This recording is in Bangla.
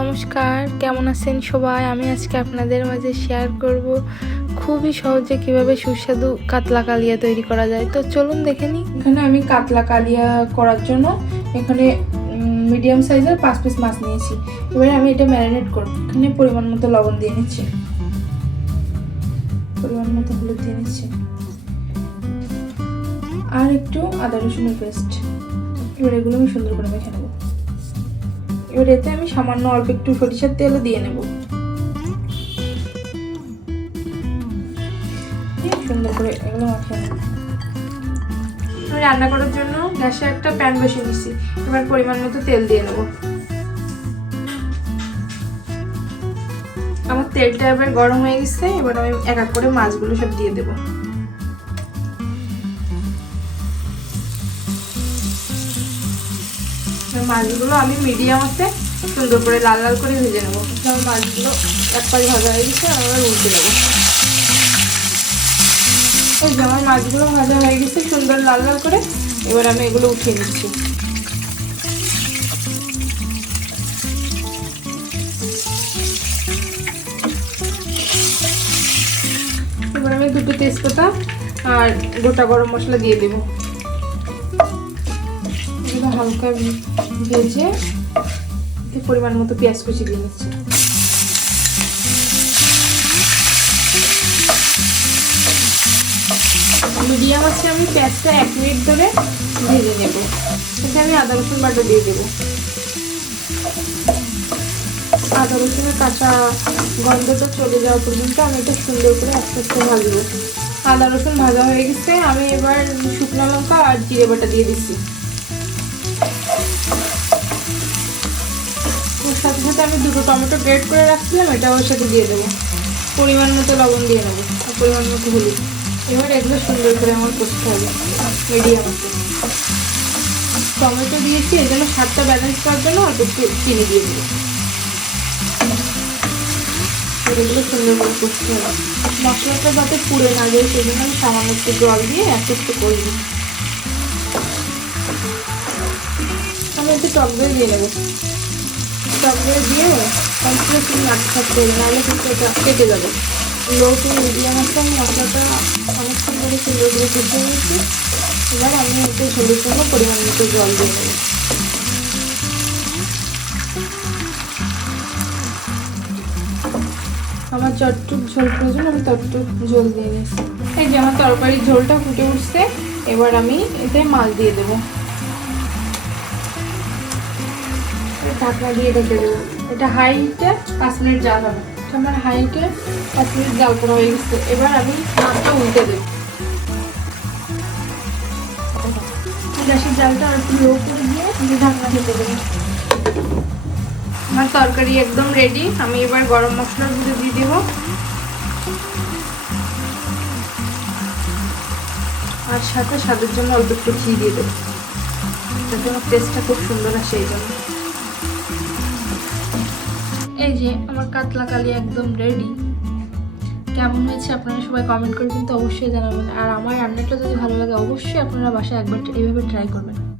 নমস্কার, কেমন আছেন সবাই? আমি আজকে আপনাদের মাঝে শেয়ার করব খুবই সহজে কীভাবে সুস্বাদু কাতলা কালিয়া তৈরি করা যায়। তো চলুন দেখে নিই। এখানে আমি কাতলা কালিয়া করার জন্য এখানে মিডিয়াম সাইজের পাঁচ পিস মাছ নিয়েছি। এবারে আমি এটা ম্যারিনেট করব। এখানে পরিমাণ মতো লবণ দিয়ে নিচ্ছি। পরিমাণ মতো হলুদ দিয়ে নিচ্ছি। আর একটু আদা রসুনের পেস্ট এবার এগুলো আমি সুন্দর করে মেখে নেব। এবার এতে আমি সামান্য অল্প একটু সরিষার তেলও দিয়ে নেব। সুন্দর করে এগুলো আমি রান্না করার জন্য গ্যাসে একটা প্যান বসিয়ে দিচ্ছি এবার পরিমাণ মতো তেল দিয়ে নেব। আমার তেলটা এবার গরম হয়ে গেছে, এবার আমি এক এক করে মাছগুলো সব দিয়ে দেবো। মাছগুলো আমি মিডিয়াম আছে, সুন্দর করে লাল লাল করে ভেজে নেব। আমার মাছগুলো এক পাশ ভাজা হয়ে গেছে আবার উল্টে দেবো এই যে মাছগুলো ভাজা হয়ে গেছে, সুন্দর লাল লাল করে। এবার আমি এগুলো উঠিয়ে নিচ্ছি। এবার আমি দুটো তেজপাতা আর গোটা গরম মশলা দিয়ে দেবো। এগুলো হালকা ভেজে পরিমাণ মতো পেঁয়াজ কুচি দিয়ে নিচ্ছি। মিডিয়াম আছে, আমি পেঁয়াজটা এক মিনিট ধরে ভেজে নেব। এতে আমি আদা রসুন বাটা দিয়ে দেবো। আদা রসুনের কাঁচা গন্ধটা চলে যাওয়া পর্যন্ত আমি এটা সুন্দর করে আস্তে আস্তে ভাজবো। আদা রসুন ভাজা হয়ে গেছে, আমি এবার শুকনো লঙ্কা আর জিরে বাটা দিয়ে দিচ্ছি ওর সাথে সাথে আমি দুটো টমেটো গ্রেড করে রাখছিলাম, এটা ওর সাথে দিয়ে দেবো। পরিমাণ মতো লবণ দিয়ে নেব, আর পরিমাণ মতো হলুদ। এবার এগুলো সুন্দর করে আমার করতে হবে মিডিয়াম টমেটো দিয়েছি এই জন্য স্বাদটা ব্যালেন্স করার জন্য অল্প একটু চিনি দিয়ে দেবো। এগুলো সুন্দর করে করতে হবে। মশলাটা যাতে পুড়ে না যায়, সেই জন্য আমি সামান্য একটু জল দিয়ে এক একটু করে দিই। আমি একটু টক দিয়ে নেব। দই দিয়ে কমপ্লিটলি নাড়তে হবে নাহলে কিন্তু এটা কেটে যাবে। লো টু মিডিয়াম আছে মশলাটা অনেকক্ষণ ধরে সুন্দর করে কুচিয়ে নিয়েছি। এবার আমি একটু ঝোলের জন্য পরিমাণ মতো জল দিয়ে নেব আমার চটটুক ঝোল প্রয়োজন, আমি ততটুক ঝোল দিয়ে নিয়েছি এই যে আমার তরকারির ঝোলটা ফুটে উঠছে, এবার আমি এতে মাছ দিয়ে দেবো। ঢাকনা দিয়ে ঢেকে দেবো। এটা হাইটে পাঁচ মিনিট জাল হবে। আমার হাইটে পাঁচ মিনিট জাল করা হয়ে গেছে। এবার আমি মাছটা উল্টে দেবো। গ্যাসের জালটা আর একটু লো করে দিয়ে আমি ঢাকনা ঢেকে দেবো। আমার তরকারি একদম রেডি আমি এবার গরম মশলার গুঁড়ো দিয়ে দেবো। আর সাথে স্বাদের জন্য অল্প একটু ঘি দিয়ে দেবো। যাতে আমার টেস্টটা খুব সুন্দর আসে এই জন্য। এই যে, আমার কাতলা কালি একদম রেডি কেমন হয়েছে আপনারা সবাই কমেন্ট করে কিন্তু অবশ্যই জানাবেন। আর আমার রান্নাটা যদি ভালো লাগে, অবশ্যই আপনারা বাসায় একবার এইভাবে ট্রাই করবেন।